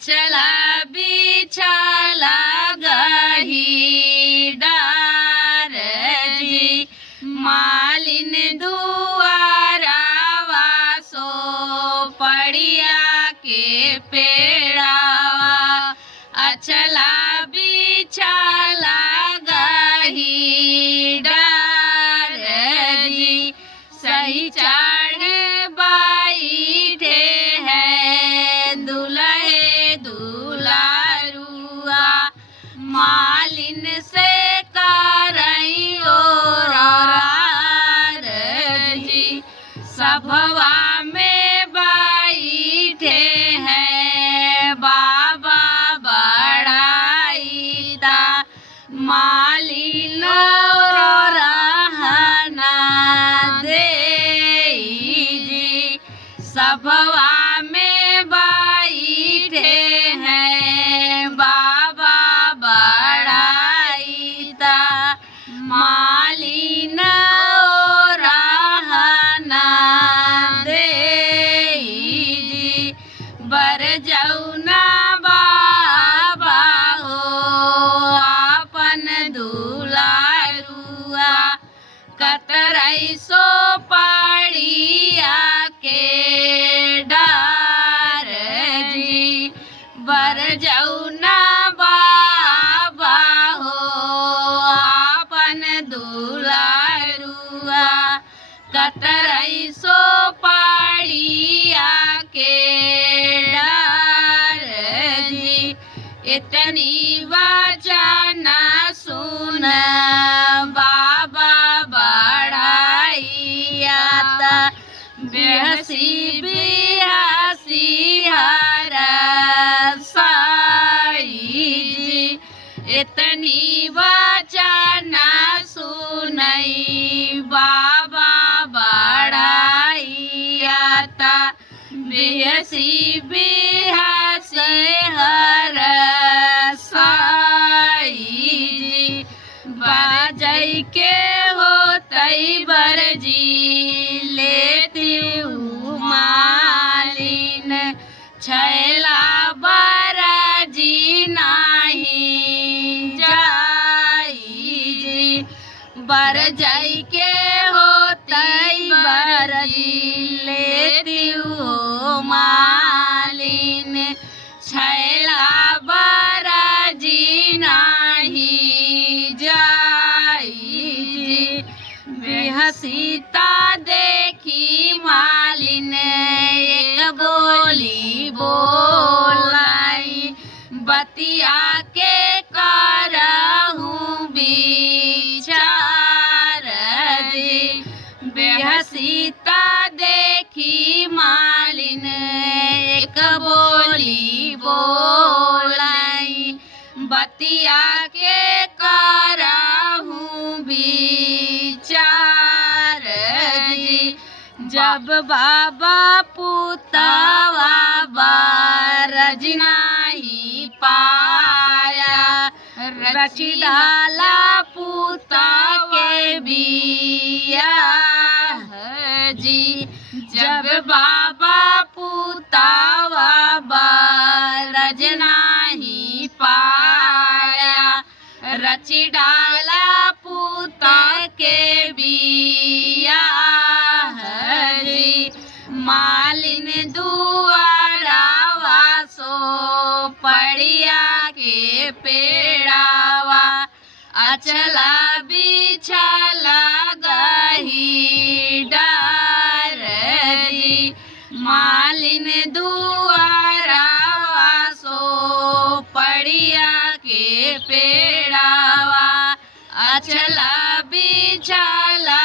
अचला बिछला गही डार जी मालिन दुआरा वासो पड़िया के पेड़ावा अचला बिछला गही डार जी सही चढ़ बैठे है दुल्हे दुलारुआ मालिन से करइयो रार जी सभवा में बैठे हैं बाबा बड़ाईता मालिन रहना दे जी सभवा में बैठे हैं बाबा बड़ाईता मालिन रहना दे जी बर जौना बाबा हो आपन दुलारुआ कतरई सो पड़िया के डार जी बर जौना बाबा हो आपन दुलारुआ कतरई सो पड़िया के डार जी इतनी वचन सुन बाबा बड़ाईता बेहसी बिहसी हर साई जी इतनी वचन सुनई बाबा बड़ाईता बेहसी बिहसी हर साई जी बाजई के होतई बर जी लेती मालिन छैला बरा जी नहीं जाई जी बर जाई के होतई बर जी लेती मालिन छैला बरा जी नहीं जाई जी बेहसीता देखी मालिन एक बोली बोलाई बतिया के करहूँ विचार जी बेहसीता देखी मालिन एक बोली बोलाई बतिया के करहूँ विचार जी जब बाबा पुतवा बारज नहीं पाया रची डाला पुता के बिया जी जब बाबा पुतवा बारज नहीं पाया रची डाला पुता के बिया जी मालिन दुआरा वासो पड़िया के पेड़ावा अचला बिछला गही डार जी मालिन दुआरा वासो पड़िया के पेड़ावा अचला बिछला